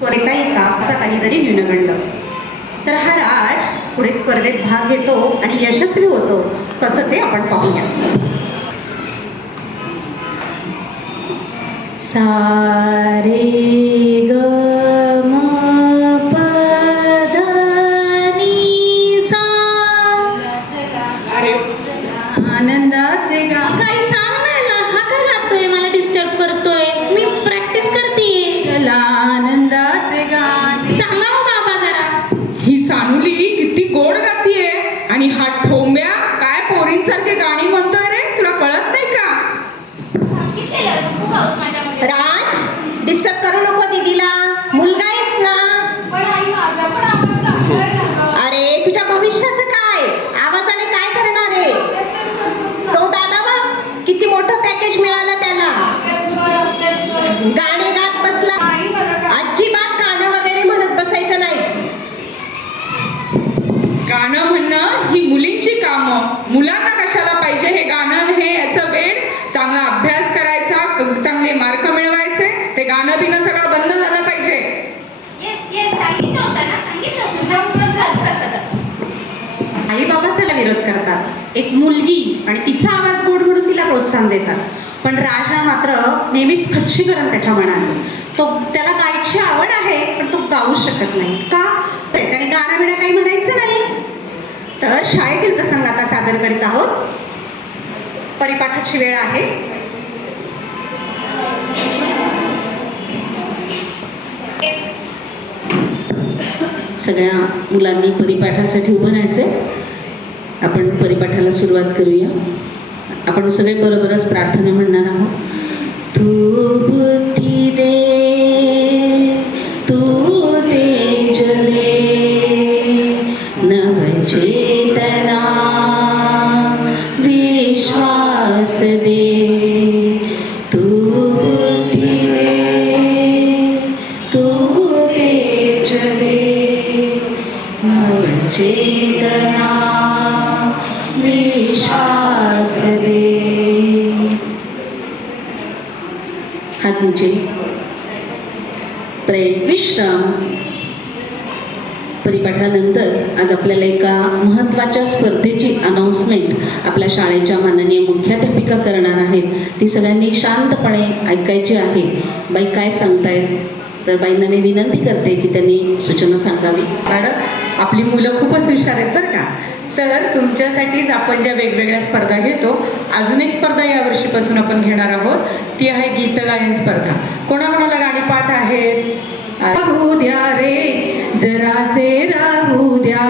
त्वरिता एका असा काहीतरी न्यूनगंड. तर हा राज पुढे स्पर्धेत भाग घेतो आणि यशस्वी होतो. कसं ते आपण पाहूया. सारे ग म प ध नि सा. आनंदाचे गा. काही सांग ना, हा काय लागतोय, मला डिस्टर्ब करतोय, मी प्रॅक्टिस करतेय. चला आनंदाचे गाणे. सांगा हो बाबा जरा. ही सानुली किती गोड गातीये आणि हा ठोंब्या काय पोरींसारखे गाणी म्हणतोय रे, तुला कळत नाही का? राज, डिस्टर्ब करू नको दीदीला, मुलगा आहेस ना. अरे तुझ्या भविष्याचं काय, आवाजाने काय करणार आहे? तो दादा बघ किती मोठं पॅकेज मिळालं त्याला, गाणे गात बसला. अजिबात गाणं वगैरे म्हणत बसायचं नाही. गाणं म्हणणं ही मुलींची कामं, मुलांना कशाला पाहिजे हे गाणं, हे याचं वेळ. चांगला अभ्यास करायचा, चांगले मार्क मिळवायचे, ते गाणं बिणं सगळं बंद झालं पाहिजे. आई बाबा त्याला विरोध करतात. एक मुलगी आणि तिचा आवाज गोड म्हणून तिला प्रोत्साहन देतात. पण राजा मात्र नेहमीच खच्चीकरण त्याच्या मनाचं. त्याला गायची आवड आहे पण तो गाऊ शकत नाही. का? त्याने गाणं बिणं काही म्हणायचं नाही. तर शाळेतील प्रसंग आता सादर करीत आहोत. परिपाठाची वेळ आहे. सगळ्या मुलांनी परिपाठासाठी उभं राहायचंय. आपण परिपाठाला सुरुवात करूया. आपण सगळे बरोबरच प्रार्थना म्हणणार आहोत. तू बुद्धी दे, तू तेज दे, नवचेतना विश्वास दे. तू बुद्धी दे, तू तेज दे, नवचेतना विश्वास दे. हात नीचे. विश्राम. परिपाठानंतर आज आपल्याला एका महत्त्वाच्या स्पर्धेची अनाउन्समेंट आपल्या शाळेच्या माननीय मुख्याध्यापिका करणार आहेत. ती सगळ्यांनी शांतपणे ऐकायची आहे. बाई काय सांगतायत? तर बाईंना मी विनंती करते की त्यांनी सूचना सांगावी. मॅडम, आपली मुलं खूपच हुशार आहेत बरं का. तर तुमच्यासाठीच आपण ज्या वेगवेगळ्या स्पर्धा घेतो, अजून एक स्पर्धा यावर्षीपासून आपण घेणार आहोत. ती आहे गीत गायन स्पर्धा. कोणाकोणाला गाणी पाठ आहेत? राहू द्या रे, जरासे राहू द्या.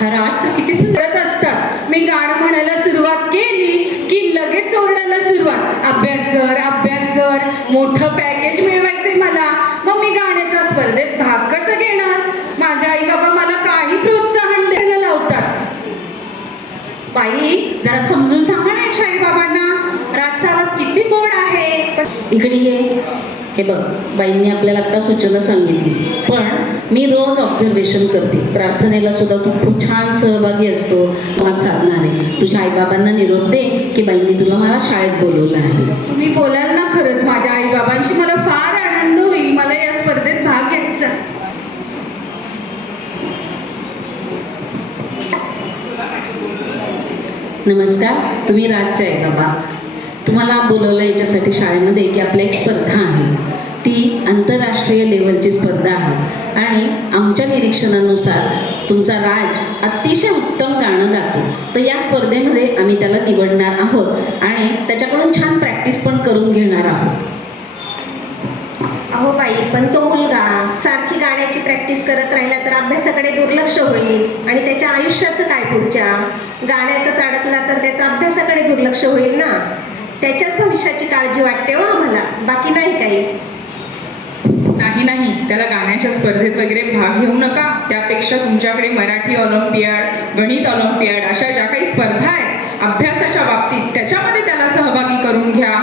हा राज तर किती सुंदर असतात. मी गाणं म्हणायला सुरुवात केली की लगेच ओरडायला सुरुवात. अभ्यास कर, अभ्यास कर, मोठं पॅकेज मिळवायचंय मला. मग मी गाण्याच्या स्पर्धेत भाग कसं घेणार? माझे आई बाबा मला काही प्रोत्साहन द्यायला लावतात. बाई, जरा समजून सांगा ना याच्या आई बाबांना. राजचा आवाज किती गोड आहे. इकडे ये. हे बघ, बाईंनी आपल्याला आत्ता सूचना सांगितली, पण मी रोज ऑब्झर्वेशन करते. प्रार्थनेला सुद्धा तू खूप छान सहभागी असतो. संवाद साधणार आहे. तुझ्या आईबाबांना निरोप दे की बाईंनी तुला मला शाळेत बोलवलं आहे. तुम्ही बोलाल ना खरंच माझ्या आई बाबांशी, मला फार आनंद होईल. मला या स्पर्धेत भाग घ्यायचा. नमस्कार, तुम्ही राजचे आहे बाबा. तुम्हाला बोलवलं याच्यासाठी शाळेमध्ये की आपल्या एक स्पर्धा आहे. ती आंतरराष्ट्रीय लेवलची स्पर्धा आहे आणि आमच्या निरीक्षणानुसार तुमचा राज अतिशय उत्तम गाणं गातो. तर या स्पर्धेमध्ये आम्ही त्याला निवडणार आहोत आणि त्याच्याकडून छान प्रॅक्टिस पण करून घेणार आहोत. अहो बाई, पण तो मुलगा सारखी गाण्याची प्रॅक्टिस करत राहिला तर अभ्यासाकडे दुर्लक्ष होईल आणि त्याच्या आयुष्याचं काय पुढच्या? गाण्यातच अडकला तर त्याचा अभ्यासाकडे दुर्लक्ष होईल ना. त्याच्याच भविष्याची काळजी वाटते हो आम्हाला, बाकी नाही काही. नाही, त्याला गाण्याच्या स्पर्धेत वगैरे भाग घेऊ नका. त्यापेक्षा तुमच्याकडे मराठी ऑलिम्पियाड, गणित ऑलिम्पियाड अशा ज्या काही स्पर्धा आहेत अभ्यासाच्या बाबतीत, त्याच्यामध्ये त्याला सहभागी करून घ्या.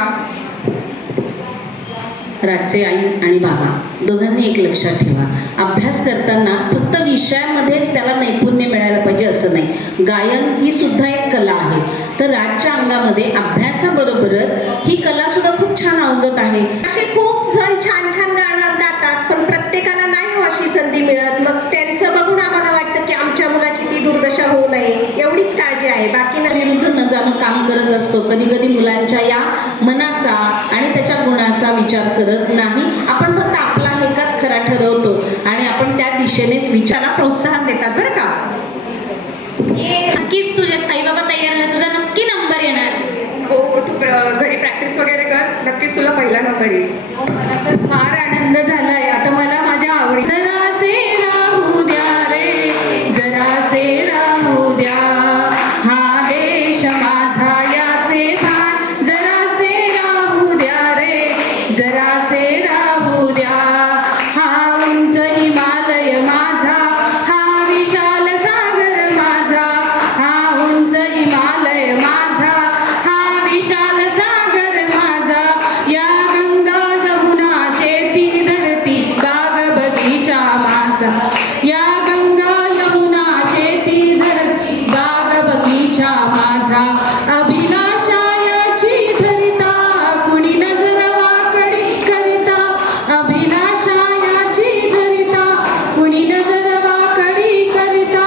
राजचे आई आणि बाबा दोघांनी एक लक्षात ठेवा, अभ्यास करताना फक्त विषयामध्येच त्याला नैपुण्य मिळायला पाहिजे असं नाही. गायन ही सुद्धा एक कला आहे. तर राजच्या अंगामध्ये अभ्यासाबरोबरच ही कला सुद्धा खूप छान अवगत आहे. असे खूप जण छान छान गाणं गातात, पण प्रत्येकाला नाही हो अशी संधी मिळत. मग त्यांचं बघून आम्हाला वाटतं की आमच्या मुलाची ती दुर्दशा होऊ नये, एवढीच काळजी आहे, बाकी नाही. विरुद्ध न जाणं काम करत असतो. कधी कधी मुलांच्या या मनाचा आणि त्याच्या गुणाचा विचार करत नाही. आपण फक्त आपला हेकाच खरा ठरवतो आणि आपण त्या दिशेनेच विचार त्याला प्रोत्साहन देतात बरं का. नक्कीच तुझे आई बाबा तयार झाले, तुझा नक्की नंबर येणार. हो, तू घरी प्रॅक्टिस वगैरे कर, नक्कीच तुला पहिला नंबर येईल. मला तर फार आनंद झालाय. आता मला माझ्या आवडी जरासे राहू द्या रे, जरासे राहू द्या, हा देश माझा याचे भान, जरासे राहू द्या रे, जरासे राहू द्या, हा उंच हिमालय माझा, हा विशाल सागर माझा, हा उंच हिमालय माझा, हा विशाल सागर माझा, या गंगा यमुना शेती धरती बाग बगीचा माझा, या गंगा यमुना शेती धरती बाग बगीचा माझा, अभिलाषायाची धरिता कुणी नजर वाकडी करिता, अभिलाषायाची धरिता कुणी नजर वाकडी करिता,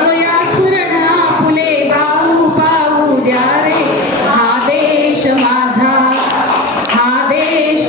वया स्फुरणा फुले गाऊ पाहू द्या रे, हा देश माझा, हा देश